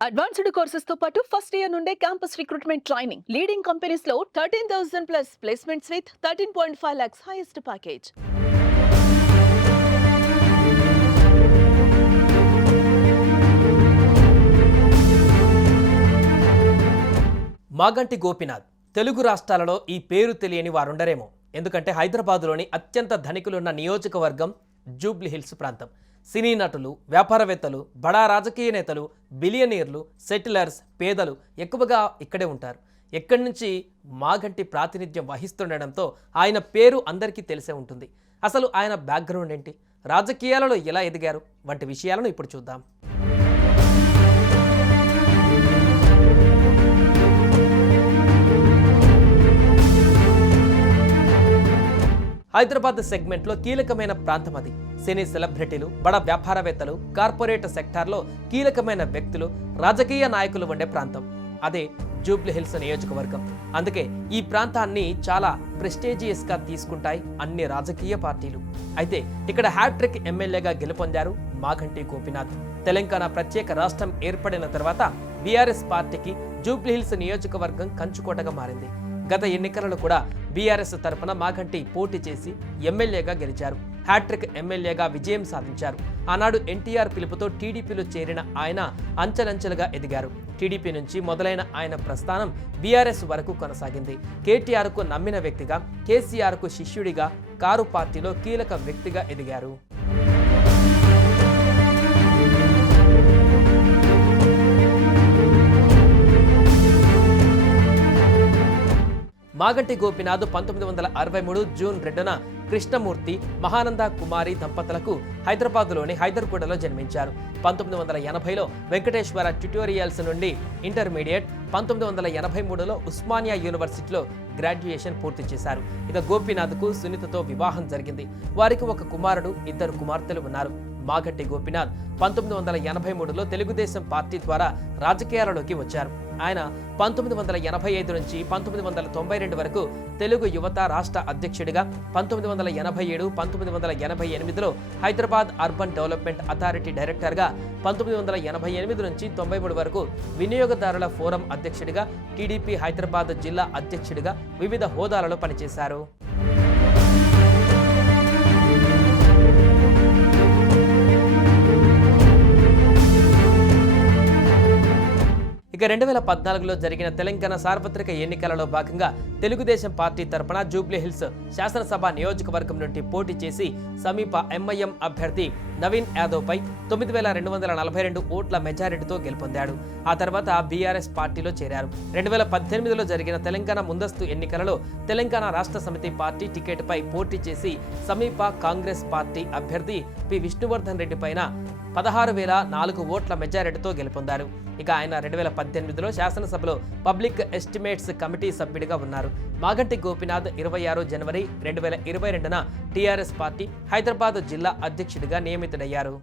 Advanced courses తో పాటు first year నుండే campus recruitment training leading companies లో 13,000 plus placements with 13.5 lakhs highest package. Maganti Gopinath Telugu రాష్ట్రాలలో ఈ పేరు తెలియని వారుండరేమో. ఎందుకంటే హైదరాబాదులోని అత్యంత ధనికులున్న నియోజకవర్గం జూబ్లీ హిల్స్ ప్రాంతం. సినీ నటులు, వ్యాపారవేత్తలు, బడా రాజకీయ నేతలు, బిలియనీర్లు, సెటిలర్స్, పేదలు ఎక్కువగా ఇక్కడే ఉంటారు. ఎక్కడి నుంచి మాగంటి ప్రాతినిధ్యం వహిస్తుండడంతో ఆయన పేరు అందరికీ తెలిసే ఉంటుంది. అసలు ఆయన బ్యాక్గ్రౌండ్ ఏంటి, రాజకీయాలలో ఎలా ఎదిగారు వంటి విషయాలను ఇప్పుడు చూద్దాం. హైదరాబాద్ సెగ్మెంట్లో కీలకమైన ప్రాంతం అది. సినీ సెలబ్రిటీలు, బడా వ్యాపారవేత్తలు, కార్పొరేట్ సెక్టార్లో కీలకమైన వ్యక్తులు, రాజకీయ నాయకులు ఉండే ప్రాంతం అదే జూబ్లీ హిల్స్ నియోజకవర్గం. అందుకే ఈ ప్రాంతాన్ని చాలా ప్రెస్టీజియస్గా తీసుకుంటాయి అన్ని రాజకీయ పార్టీలు. అయితే ఇక్కడ హ్యాట్రిక్ ఎమ్మెల్యేగా గెలుపొందారు మాగంటి గోపీనాథ్. తెలంగాణ ప్రత్యేక రాష్ట్రం ఏర్పడిన తర్వాత బీఆర్ఎస్ పార్టీకి జూబ్లీ హిల్స్ నియోజకవర్గం కంచుకోటగా మారింది. గత ఎన్నికలలో కూడా బీఆర్ఎస్ తరఫున మాగంటి పోటీ చేసి ఎమ్మెల్యేగా గెలిచారు. హ్యాట్రిక్ ఎమ్మెల్యేగా విజయం సాధించారు. ఆనాడు ఎన్టీఆర్ పిలుపుతో టీడీపీలో చేరిన ఆయన అంచెలంచెలుగా ఎదిగారు. టీడీపీ నుంచి మొదలైన ఆయన ప్రస్థానం బీఆర్ఎస్ వరకు కొనసాగింది. కేటీఆర్కు నమ్మిన వ్యక్తిగా, కేసీఆర్కు శిష్యుడిగా, కారు పార్టీలో కీలక వ్యక్తిగా ఎదిగారు. మాగంటి గోపీనాథ్ 1963 జూన్ 2న కృష్ణమూర్తి, మహానంద కుమారి దంపతులకు హైదరాబాద్లోని హైదర్గూడలో జన్మించారు. 1980లో వెంకటేశ్వర ట్యుటోరియల్స్ నుండి ఇంటర్మీడియట్, 1983లో ఉస్మానియా యూనివర్సిటీలో గ్రాడ్యుయేషన్ పూర్తి చేశారు. ఇక గోపీనాథ్కు సునీతతో వివాహం జరిగింది. వారికి ఒక కుమారుడు, 2 కుమార్తెలు ఉన్నారు. మాగంటి గోపీనాథ్ 1983లో తెలుగుదేశం పార్టీ ద్వారా రాజకీయాలలోకి వచ్చారు. ఆయన 1985 నుంచి 1992 వరకు తెలుగు యువత రాష్ట్ర అధ్యక్షుడిగా, 1987, 1988లో హైదరాబాద్ అర్బన్ డెవలప్మెంట్ అథారిటీ డైరెక్టర్గా, 1988 నుంచి 93 వరకు వినియోగదారుల ఫోరం అధ్యక్షుడిగా, టీడీపీ హైదరాబాద్ జిల్లా అధ్యక్షుడిగా వివిధ హోదాలలో పనిచేశారు. ఇక 2014లో జరిగిన తెలంగాణ సార్వత్రిక ఎన్నికలలో భాగంగా తెలుగుదేశం పార్టీ తరపున జూబ్లీ హిల్స్ శాసనసభ నియోజకవర్గం నుండి పోటీ చేసి సమీప ఎంఐఎం అభ్యర్థి నవీన్ యాదవ్పై 9,242 ఓట్ల మెజారిటీతో గెలుపొందాడు. ఆ తర్వాత బీఆర్ఎస్ పార్టీలో చేరారు. 2018లో జరిగిన తెలంగాణ ముందస్తు ఎన్నికలలో తెలంగాణ రాష్ట్ర సమితి పార్టీ టికెట్పై పోటీ చేసి సమీప కాంగ్రెస్ పార్టీ అభ్యర్థి పి విష్ణువర్ధన్ రెడ్డి పైన 16,004 ఓట్ల మెజారిటీతో గెలుపొందారు. ఇక ఆయన 2018లో శాసనసభలో పబ్లిక్ ఎస్టిమేట్స్ కమిటీ సభ్యుడిగా ఉన్నారు. మాగంటి గోపీనాథ్ 26 జనవరి 2022న టీఆర్ఎస్ పార్టీ హైదరాబాద్ జిల్లా అధ్యక్షుడిగా నియమితుడయ్యారు.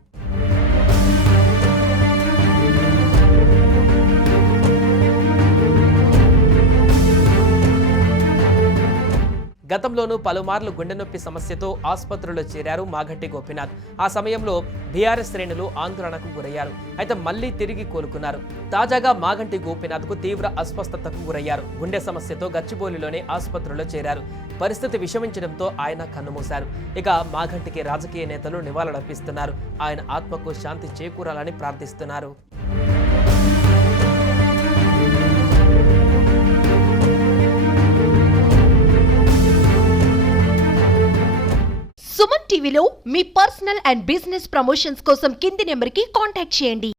గతంలోనూ పలుమార్లు గుండె నొప్పి సమస్యతో ఆసుపత్రిలో చేరారు మాగంటి గోపీనాథ్. ఆ సమయంలో బీఆర్ఎస్ శ్రేణులు ఆందోళనకు గురయ్యారు. అయితే మళ్లీ తిరిగి కోలుకున్నారు. తాజాగా మాగంటి గోపీనాథ్కు తీవ్ర అస్వస్థతకు గురయ్యారు. గుండె సమస్యతో గచ్చిబౌలిలోనే ఆసుపత్రిలో చేరారు. పరిస్థితి విషమించడంతో ఆయన కన్నుమూశారు. ఇక మాగంటికి రాజకీయ నేతలు నివాళులర్పిస్తున్నారు. ఆయన ఆత్మకు శాంతి చేకూరాలని ప్రార్థిస్తున్నారు. సుమన్ టీవీలో మీ పర్సనల్ అండ్ బిజినెస్ ప్రమోషన్స్ కోసం కింది నెంబర్కి కాంటాక్ట్ చేయండి.